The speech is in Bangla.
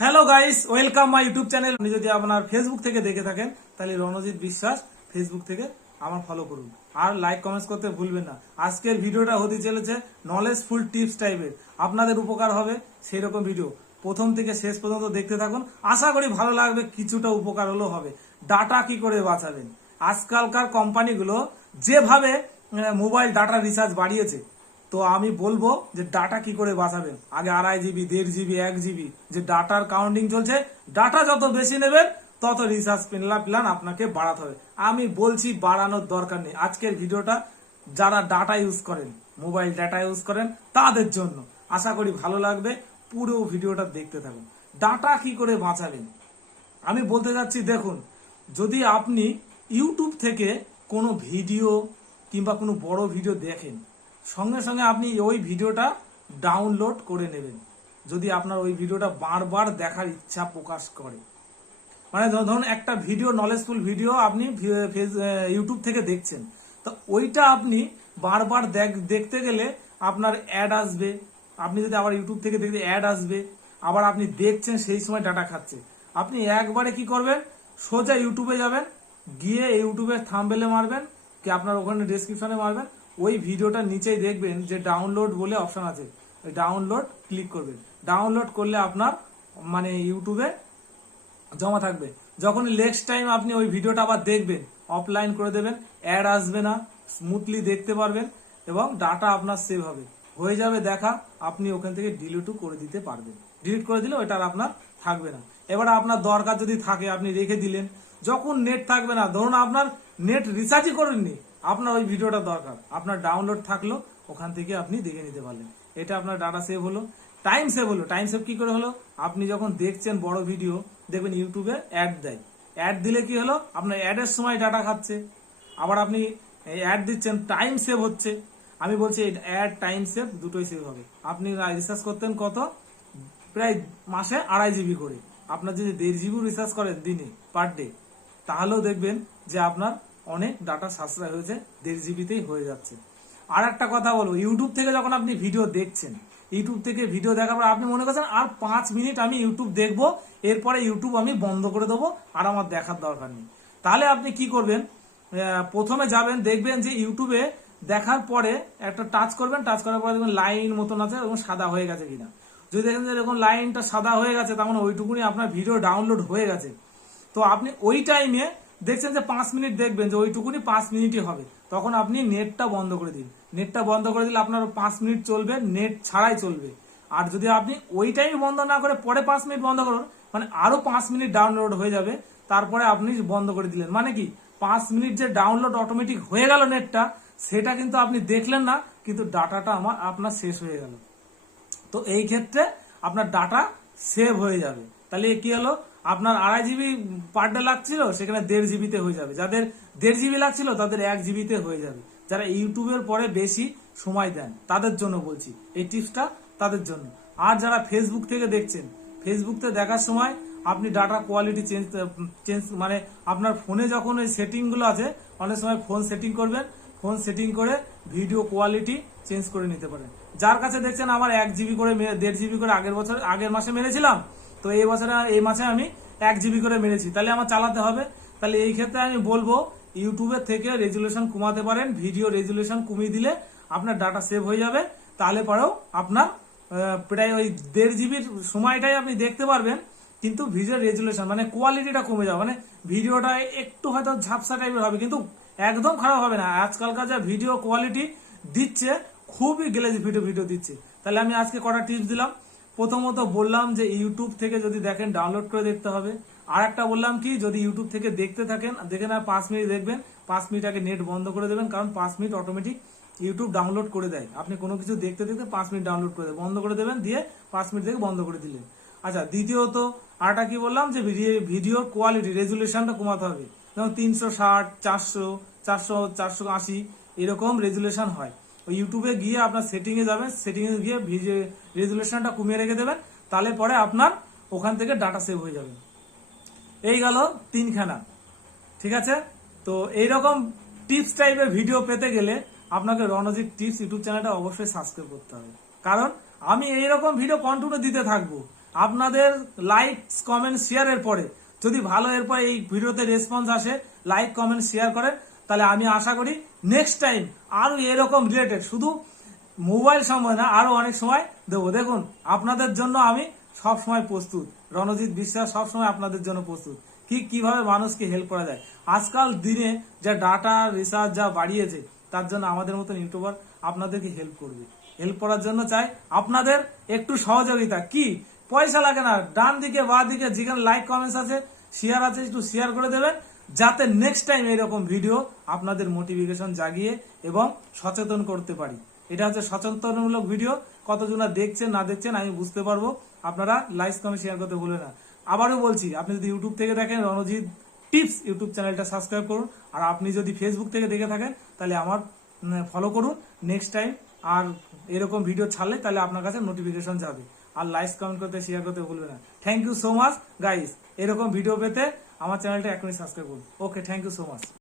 Hello guys welcome my YouTube channel আপনি যদি আপনার ফেসবুক থেকে দেখে থাকেন, তাহলে রণজিৎ বিশ্বাস ফেসবুক থেকে আমার ফলো করুন। আর লাইক কমেন্টস করতে ভুলবেন না। আজকের ভিডিওটা হতে চলেছে নলেজফুল টিপস টাইপের আপনাদের উপকার হবে সেই রকম ভিডিও প্রথম থেকে শেষ পর্যন্ত দেখতে থাকুন। আশা করি ভালো লাগবে, কিছুটা উপকার হলেও হবে। ডাটা কি করে বাঁচাবেন? আজকালকার কোম্পানিগুলো যেভাবে মোবাইল ডাটা রিচার্জ বাড়িয়েছে তো আমি বলব যে ডাটা কি করে বাঁচাবেন? আগে আড়াই জিবি দেড় জিবি এক জিবি যে ডাটার কাউন্টিং চলছে ডাটা যত বেশি নেবেন, তত রিচার্জ প্ল্যান আপনাকে বাড়াতে হবে। আমি বলছি, বাড়ানোর দরকার নেই। আজকের ভিডিওটা যারা ডাটা ইউজ করেন মোবাইল ডাটা ইউজ করেন, তাদের জন্য। আশা করি ভালো লাগবে। পুরো ভিডিওটা দেখতে থাকুন। ডাটা কি করে বাঁচাবেন? আমি বলতে যাচ্ছি, দেখুন, যদি আপনি ইউটিউব থেকে কোনো ভিডিও কিংবা কোনো বড় ভিডিও দেখেন সঙ্গে সঙ্গে আপনি ওই ভিডিওটা ডাউনলোড করে নেবেন। যদি আপনার ওই ভিডিওটা বারবার দেখার ইচ্ছা প্রকাশ করে। মানে ধরুন একটা ভিডিও নলেজফুল ভিডিও আপনি ইউটিউব থেকে দেখছেন। তো ওইটা আপনি বারবার দেখ- দেখতে গেলে আপনার অ্যাড আসবে। আপনি যদি আবার ইউটিউব থেকে দেখতে অ্যাড আসবে। আবার আপনি দেখছেন সেই সময় ডাটা খাচ্ছে। আপনি একবারে কি করবেন? সোজা ইউটিউবে যাবেন। গিয়ে ইউটিউবে থাম্বেলে মারবেন। কি আপনার ওখানে ডেসক্রিপশনে মারবেন। ওই ভিডিওটার নিচেই দেখবেন যে ডাউনলোড বলে অপশন আছে। ডাউনলোড ক্লিক করবেন। ডাউনলোড করলে আপনার মানে ইউটিউবে জমা থাকবে। যখন নেক্সট টাইম আপনি ওই ভিডিওটা আবার দেখবেন অফলাইন করে দেবেন অ্যাড আসবে না স্মুথলি দেখতে পারবেন এবং ডাটা আপনার সেভ হবে। হয়ে যাবে দেখা, আপনি ওখান থেকে ডিলিটও করে দিতে পারবেন। ডিলিট করে দিলে ওইটা আপনার থাকবে না। এবার আপনার দরকার যদি থাকে, আপনি রেখে দিলেন, যখন নেট থাকবে না, ধরুন আপনার নেট রিচার্জই করেননি আপনার ওই ভিডিওটা দরকার। আপনার ডাউনলোড থাকল, ওখান থেকে আপনি দেখে নিতে পারলেন। এটা আপনার ডাটা সেভ হলো। টাইম সেভ হলো। টাইম সেভ কি করে হলো? আপনি যখন দেখছেন বড় ভিডিও দেখবেন ইউটিউবে অ্যাড দেয়। অ্যাড দিলে কি হলো? আপনার অ্যাডের সময় ডাটা খাচ্ছে। আবার আপনি অ্যাড দিচ্ছেন টাইম সেভ হচ্ছে। আমি বলছি অ্যাড টাইম সেভ দুটোই সেভ হবে। আপনি রিসার্চ করতেন কত? প্রায় মাসে আড়াই জিবি করে। আপনার যদি দেড় জিবি রিসার্চ করেন দিনে পার ডে তাহলেও দেখবেন যে আপনার অনেক ডাটা সাশ্রয় হয়েছে, দেড় জিবিতেই হয়ে যাচ্ছে। আর একটা কথা বলব ইউটিউব থেকে যখন আপনি ভিডিও দেখছেন ইউটিউব থেকে ভিডিও দেখার পর আপনি মনে করছেন, আর পাঁচ মিনিট আমি ইউটিউব দেখব, এরপরে ইউটিউব আমি বন্ধ করে দেবো, আর আমার দেখার দরকার নেই। তাহলে আপনি কি করবেন? প্রথমে যাবেন, দেখবেন যে ইউটিউবে দেখার পরে একটা টাচ করবেন টাচ করার পরে দেখবেন লাইন মতন আছে এবং সাদা হয়ে গেছে কিনা। যদি দেখেন যে এরকম লাইনটা সাদা হয়ে গেছে, তার মানে ওইটুকুনি আপনার ভিডিও ডাউনলোড হয়ে গেছে। তো আপনি ওই টাইমে দেখছেন যে পাঁচ মিনিট দেখবেন যে ওইটুকুনি পাঁচ মিনিটই হবে। তখন আপনি নেটটা বন্ধ করে দিন। নেটটা বন্ধ করে দিলে আপনার পাঁচ মিনিট চলবে, নেট ছাড়াই চলবে। আর যদি আপনি ওই টাইম বন্ধ না করে পরে পাঁচ মিনিট বন্ধ করুন মানে আরও পাঁচ মিনিট ডাউনলোড হয়ে যাবে, তারপরে আপনি বন্ধ করে দিলেন। মানে কি? পাঁচ মিনিট যে ডাউনলোড অটোমেটিক হয়ে গেল নেটটা, সেটা কিন্তু আপনি দেখলেন না, কিন্তু ডাটাটা আমার, আপনার শেষ হয়ে গেল। তো এই ক্ষেত্রে আপনার ডাটা সেভ হয়ে যাবে। তাহলে কি হলো? আপনার আড়াই জিবি পার ডে লাগছিল, সেখানে দেড় জিবিতে হয়ে যাবে। যাদের দেড় জিবি লাগছিল, তাদের এক জিবিতে হয়ে যাবে। যারা ইউটিউবের পরে বেশি সময় দেন, তাদের জন্য বলছি। এই টিপসটা তাদের জন্য। আর যারা ফেসবুক থেকে দেখছেন ফেসবুক থেকে দেখার সময় আপনি ডাটা কোয়ালিটি চেঞ্জ চেঞ্জ মানে আপনার ফোনে যখন ওই সেটিংগুলো আছে, অনেক সময় ফোন সেটিং করবেন ফোন সেটিং করে ভিডিও কোয়ালিটি চেঞ্জ করে নিতে পারেন। যার কাছে দেখছেন, আমার এক জিবি করে দেড় জিবি করে আগের বছর, আগের মাসে মেরেছিলাম তো এই বছরে এই মাসে আমি এক জিবি করে মেরেছি। তাহলে আমার চালাতে হবে। তাহলে এই ক্ষেত্রে আমি বলব ইউটিউবের থেকে রেজুলেশন কমাতে পারেন, ভিডিও রেজুলেশন কমিয়ে দিলে আপনার ডাটা সেভ হয়ে যাবে। তাহলে পরেও আপনার প্রায় ওই দেড় জিবির সময়টাই আপনি দেখতে পারবেন, কিন্তু ভিডিও রেজুলেশন মানে কোয়ালিটিটা কমে যাবে মানে ভিডিওটা একটু হয়তো ঝাপসা টাইপের হবে, কিন্তু একদম খারাপ হবে না। আজকালকার যা ভিডিও কোয়ালিটি দিচ্ছে, খুবই গ্লেজ ভিডিও ভিডিও দিচ্ছে। তাহলে আমি আজকে কটা টিপস দিলাম। প্রথমত বললাম যে ইউটিউব থেকে যদি দেখেন ডাউনলোড করে দেখতে হবে। আর একটা বললাম কি, যদি ইউটিউব থেকে দেখতে থাকেন দেখেন আর পাঁচ মিনিট দেখবেন, পাঁচ মিনিট আগে নেট বন্ধ করে দেবেন, কারণ পাঁচ মিনিট অটোমেটিক ইউটিউব ডাউনলোড করে দেয়। আপনি কোনো কিছু দেখতে দেখতে পাঁচ মিনিট ডাউনলোড করে দেবেন, বন্ধ করে দেবেন, দিয়ে পাঁচ মিনিট থেকে বন্ধ করে দিলেন। আচ্ছা দ্বিতীয়ত আরটা কি বললাম যে ভিডিও কোয়ালিটি রেজুলেশনটা কমাতে হবে। যেমন তিনশো ষাট, চারশো চারশো চারশো আশি, এরকম রেজুলেশন হয়। ইউটিউবে গিয়ে আপনার সেটিংয়ে যাবেন সেটিংয়ে গিয়ে ভিডিও রেজুলেশনটা কমিয়ে রেখে দেবেন, তাহলে পরে আপনার ওখান থেকে ডাটা সেভ হয়ে যাবে। এই গেল তিনখানা, ঠিক আছে? তো এইরকম টিপস টাইপের ভিডিও পেতে গেলে আপনাকে রণজিৎ টিপস ইউটিউব চ্যানেলটা অবশ্যই সাবস্ক্রাইব করতে হবে। কারণ আমি এইরকম ভিডিও কন্টিনিউ দিতে থাকব। আপনাদের লাইক কমেন্ট শেয়ারের পরে। যদি ভালো এরপর এই ভিডিওতে রেসপন্স আসে লাইক কমেন্ট শেয়ার করেন, তাহলে আমি আশা করি নেক্সট টাইম আরও এরকম রিলেটেড শুধু মোবাইল সময় না, আরও অনেক সময় দেবো। দেখুন, আপনাদের জন্য আমি সব সময় প্রস্তুত। রণজিৎ বিশ্বাস সব সময় আপনাদের জন্য প্রস্তুত। কি, কীভাবে মানুষকে হেল্প করা যায়? আজকাল দিনে যা ডাটা রিসার্চ যা বাড়িয়েছে, তার জন্য আমাদের মতন ইউটিউবার আপনাদেরকে হেল্প করবে। হেল্প করার জন্য চাই আপনাদের একটু সহযোগিতা। কি? পয়সা লাগে না। ডান দিকে বা দিকে যেখানে লাইক কমেন্টস আছে শেয়ার আছে, একটু শেয়ার করে দেবেন। যাতে নেক্সট টাইম এরকম ভিডিও আপনাদের মোটিভেশন জাগিয়ে এবং সচেতন করতে পারি। এটা হচ্ছে সচেতনমূলক ভিডিও কতজনা দেখছেন, না দেখছেন, আমি বুঝতে পারব। আপনারা লাইক কমেন্ট শেয়ার করতে ভুলে না। আবারও বলছি, আপনি যদি ইউটিউব থেকে দেখেন, রণজিৎ টিপস ইউটিউব চ্যানেলটা সাবস্ক্রাইব করুন। আর আপনি যদি ফেসবুক থেকে দেখে থাকেন, তাহলে আমার ফলো করুন। নেক্সট টাইম আর এরকম ভিডিও ছাড়লে তাহলে আপনার কাছে নোটিফিকেশন যাবে। আর লাইক কমেন্ট করতে শেয়ার করতে ভুলবে না। Thank you so much guys এরকম ভিডিও পেতে আমার চ্যানেলটা এখনই সাবস্ক্রাইব করুন। Okay thank you so much